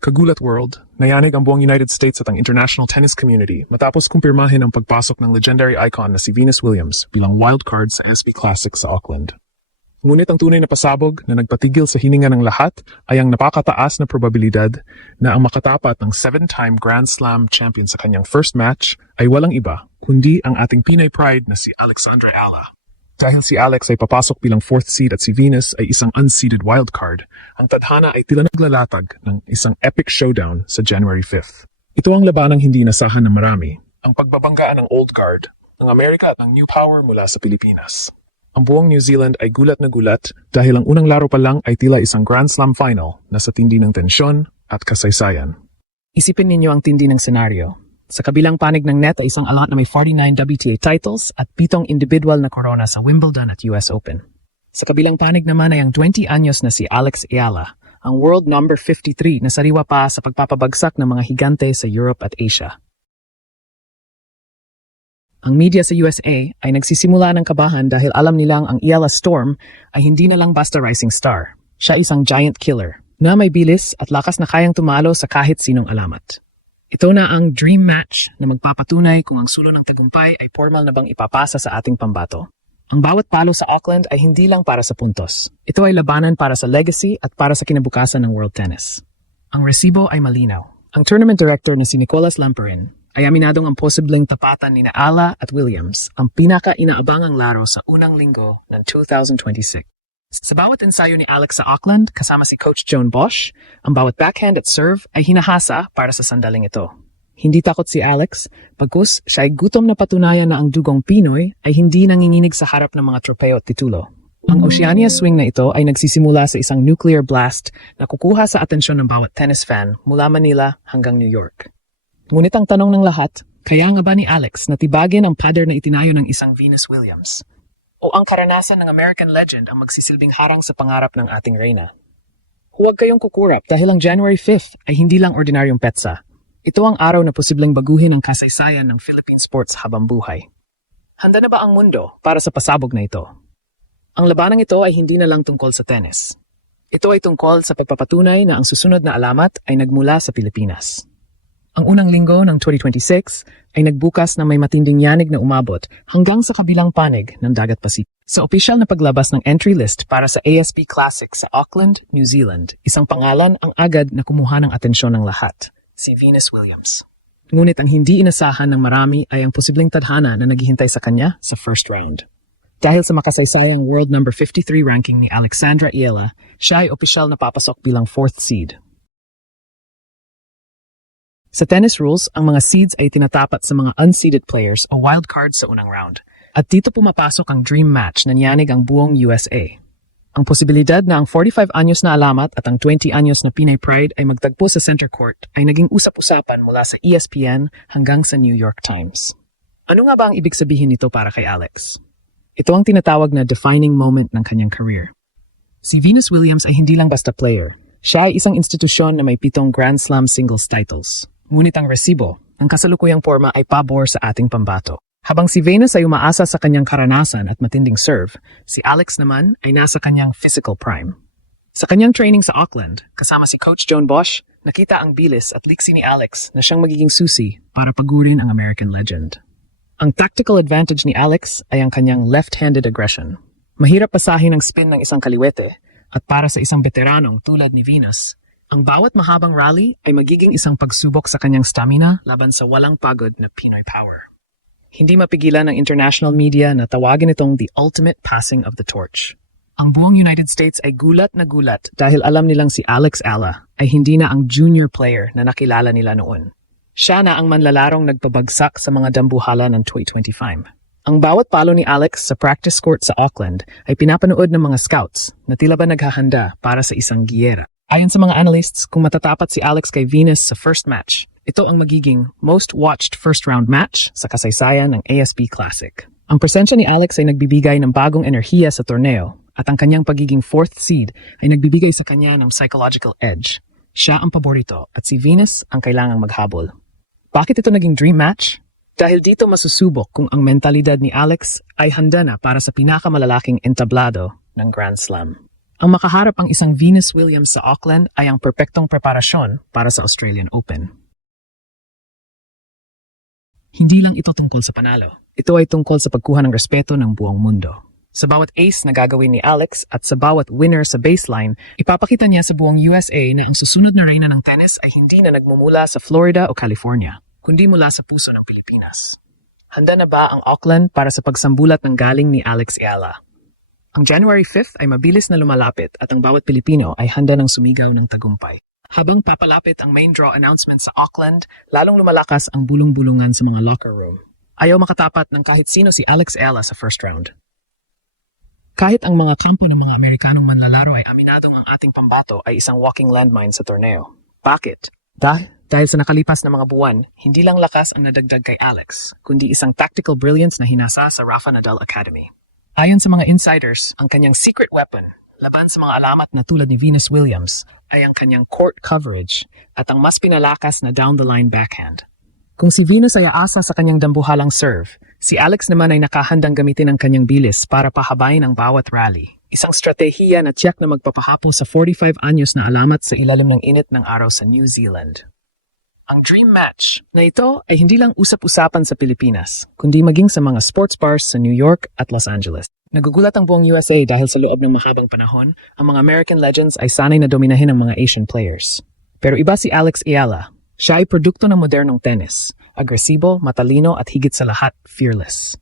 Kagulat World, nayanig ang buong United States at ang international tennis community matapos kumpirmahin ang pagpasok ng legendary icon na si Venus Williams bilang wildcard sa SB Classic sa Auckland. Ngunit ang tunay na pasabog na nagpatigil sa hininga ng lahat ay ang napakataas na probabilidad na ang makatapat ng 7-time Grand Slam champion sa kanyang first match ay walang iba kundi ang ating Pinay pride na si Alexandra Ala. Dahil si Alex ay papasok bilang 4th seed at si Venus ay isang unseeded wildcard, ang tadhana ay tila naglalatag ng isang epic showdown sa January 5th. Ito ang labanang hindi inasahan ng marami, ang pagbabanggaan ng Old Guard, ng Amerika at ng New Power mula sa Pilipinas. Ang buong New Zealand ay gulat na gulat dahil ang unang laro pa lang ay tila isang Grand Slam final na sa tindi ng tensyon at kasaysayan. Isipin ninyo ang tindi ng senaryo. Sa kabilang panig ng net ay isang alat na may 49 WTA titles at 7 individual na corona sa Wimbledon at US Open. Sa kabilang panig naman ay ang 20 anyos na si Alex Ayala, ang world number 53 na sariwa pa sa pagpapabagsak ng mga higante sa Europe at Asia. Ang media sa USA ay nagsisimula ng kabahan dahil alam nilang ang Ayala Storm ay hindi na lang basta rising star. Siya isang giant killer na may bilis at lakas na kayang tumalo sa kahit sinong alamat. Ito na ang dream match na magpapatunay kung ang sulong ng tagumpay ay formal na bang ipapasa sa ating pambato. Ang bawat palo sa Auckland ay hindi lang para sa puntos. Ito ay labanan para sa legacy at para sa kinabukasan ng world tennis. Ang resibo ay malinaw. Ang tournament director na si Nicolas Lamperin ay aminadong ang posibleng tapatan ni Ala at Williams ang pinaka-inaabangang laro sa unang linggo ng 2026. Sa bawat ensayo ni Alex sa Auckland, kasama si Coach Joan Bosch, ang bawat backhand at serve ay hinahasa para sa sandaling ito. Hindi takot si Alex, pagkus siya ay gutom na patunayan na ang dugong Pinoy ay hindi nanginginig sa harap ng mga tropeo at titulo. Ang Oceania swing na ito ay nagsisimula sa isang nuclear blast na kukuha sa atensyon ng bawat tennis fan mula Manila hanggang New York. Ngunit ang tanong ng lahat, kaya nga ba ni Alex na tibagin ang pader na itinayo ng isang Venus Williams? O ang karanasan ng American legend ang magsisilbing harang sa pangarap ng ating reyna? Huwag kayong kukurap dahil ang January 5th ay hindi lang ordinaryong petsa. Ito ang araw na posibleng baguhin ang kasaysayan ng Philippine sports habang buhay. Handa na ba ang mundo para sa pasabog na ito? Ang labanang ito ay hindi na lang tungkol sa tennis. Ito ay tungkol sa pagpapatunay na ang susunod na alamat ay nagmula sa Pilipinas. Ang unang linggo ng 2026 ay nagbukas na may matinding yanig na umabot hanggang sa kabilang panig ng Dagat Pasipik. Sa opisyal na paglabas ng entry list para sa ASB Classic sa Auckland, New Zealand, isang pangalan ang agad na kumuha ng atensyon ng lahat, si Venus Williams. Ngunit ang hindi inasahan ng marami ay ang posibleng tadhana na naghihintay sa kanya sa first round. Dahil sa makasaysayang world number 53 ranking ni Alexandra Ayala, siya ay opisyal na papasok bilang 4th seed. Sa tennis rules, ang mga seeds ay tinatapat sa mga unseeded players o wildcards sa unang round. At dito pumapasok ang dream match na niyanig ang buong USA. Ang posibilidad na ang 45 anyos na alamat at ang 20 anyos na Pinay Pride ay magtagpo sa center court ay naging usap-usapan mula sa ESPN hanggang sa New York Times. Ano nga ba ang ibig sabihin nito para kay Alex? Ito ang tinatawag na defining moment ng kanyang career. Si Venus Williams ay hindi lang basta player. Siya ay isang institusyon na may 7 Grand Slam singles titles. Ngunit ang resibo, ang kasalukuyang forma ay pabor sa ating pambato. Habang si Venus ay umaasa sa kanyang karanasan at matinding serve, si Alex naman ay nasa kanyang physical prime. Sa kanyang training sa Auckland, kasama si Coach Joan Bosch, nakita ang bilis at liksi ni Alex na siyang magiging susi para pagurin ang American legend. Ang tactical advantage ni Alex ay ang kanyang left-handed aggression. Mahirap pasahin ang spin ng isang kaliwete at para sa isang veteranong tulad ni Venus, ang bawat mahabang rally ay magiging isang pagsubok sa kanyang stamina laban sa walang pagod na Pinoy power. Hindi mapigilan ng international media na tawagin itong the ultimate passing of the torch. Ang buong United States ay gulat na gulat dahil alam nilang si Alex Ala ay hindi na ang junior player na nakilala nila noon. Siya na ang manlalarong nagpabagsak sa mga dambuhala ng 2025. Ang bawat palo ni Alex sa practice court sa Auckland ay pinapanood ng mga scouts na tila ba naghahanda para sa isang giyera. Ayon sa mga analysts, kung matatapat si Alex kay Venus sa first match, ito ang magiging most watched first-round match sa kasaysayan ng ASB Classic. Ang presensya ni Alex ay nagbibigay ng bagong enerhiya sa torneo at ang kanyang pagiging 4th seed ay nagbibigay sa kanya ng psychological edge. Siya ang paborito at si Venus ang kailangang maghabol. Bakit ito naging dream match? Dahil dito masusubok kung ang mentalidad ni Alex ay handa na para sa pinakamalalaking entablado ng Grand Slam. Ang makaharap ang isang Venus Williams sa Auckland ay ang perpektong preparasyon para sa Australian Open. Hindi lang ito tungkol sa panalo. Ito ay tungkol sa pagkuha ng respeto ng buong mundo. Sa bawat ace na gagawin ni Alex at sa bawat winner sa baseline, ipapakita niya sa buong USA na ang susunod na reyna ng tennis ay hindi na nagmumula sa Florida o California, kundi mula sa puso ng Pilipinas. Handa na ba ang Auckland para sa pagsambulat ng galing ni Alex Eala? Ang January 5th ay mabilis na lumalapit at ang bawat Pilipino ay handa ng sumigaw ng tagumpay. Habang papalapit ang main draw announcement sa Auckland, lalong lumalakas ang bulong-bulungan sa mga locker room. Ayaw makatapat ng kahit sino si Alex Eala sa first round. Kahit ang mga kampo ng mga Amerikanong manlalaro ay aminadong ang ating pambato ay isang walking landmine sa torneo. Bakit? Dahil sa nakalipas na mga buwan, hindi lang lakas ang nadagdag kay Alex, kundi isang tactical brilliance na hinasa sa Rafa Nadal Academy. Ayon sa mga insiders, ang kanyang secret weapon, laban sa mga alamat na tulad ni Venus Williams, ay ang kanyang court coverage at ang mas pinalakas na down-the-line backhand. Kung si Venus ay aasa sa kanyang dambuhalang serve, si Alex naman ay nakahandang gamitin ang kanyang bilis para pahabain ang bawat rally. Isang stratehiya na tiyak na magpapahapo sa 45 anyos na alamat sa ilalim ng init ng araw sa New Zealand. Ang dream match na ito ay hindi lang usap-usapan sa Pilipinas, kundi maging sa mga sports bars sa New York at Los Angeles. Nagugulat ang buong USA dahil sa loob ng mahabang panahon, ang mga American legends ay sanay na dominahin ang mga Asian players. Pero iba si Alex Eala. Siya ay produkto ng modernong tennis, agresibo, matalino at higit sa lahat, fearless.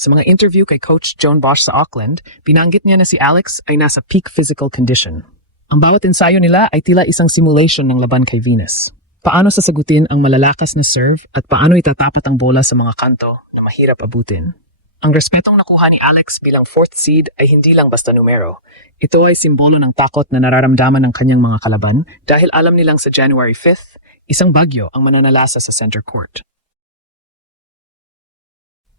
Sa mga interview kay Coach Joan Bosch sa Auckland, binanggit niya na si Alex ay nasa peak physical condition. Ang bawat ensayo nila ay tila isang simulation ng laban kay Venus. Paano sasagutin ang malalakas na serve at paano itatapat ang bola sa mga kanto na mahirap abutin. Ang respetong nakuha ni Alex bilang 4th seed ay hindi lang basta numero. Ito ay simbolo ng takot na nararamdaman ng kanyang mga kalaban dahil alam nilang sa January 5th, isang bagyo ang mananalasa sa center court.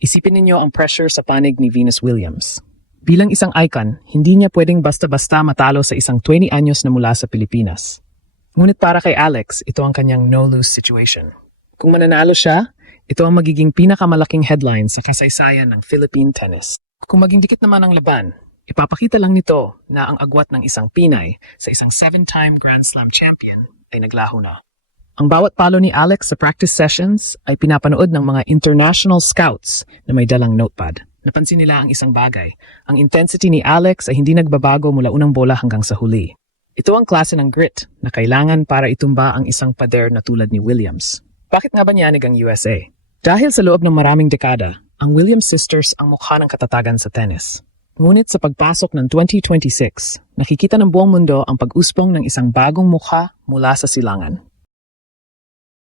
Isipin ninyo ang pressure sa panig ni Venus Williams. Bilang isang icon, hindi niya pwedeng basta-basta matalo sa isang 20 anyos na mula sa Pilipinas. Ngunit para kay Alex, ito ang kanyang no-lose situation. Kung mananalo siya, ito ang magiging pinakamalaking headline sa kasaysayan ng Philippine tennis. Kung maging dikit naman ang laban, ipapakita lang nito na ang agwat ng isang Pinay sa isang 7-time Grand Slam champion ay naglaho na. Ang bawat palo ni Alex sa practice sessions ay pinapanood ng mga international scouts na may dalang notepad. Napansin nila ang isang bagay. Ang intensity ni Alex ay hindi nagbabago mula unang bola hanggang sa huli. Ito ang klase ng grit na kailangan para itumba ang isang pader na tulad ni Williams. Bakit nga ba niyanig ang USA? Dahil sa loob ng maraming dekada, ang Williams sisters ang mukha ng katatagan sa tennis. Ngunit sa pagpasok ng 2026, nakikita ng buong mundo ang pag-usbong ng isang bagong mukha mula sa silangan.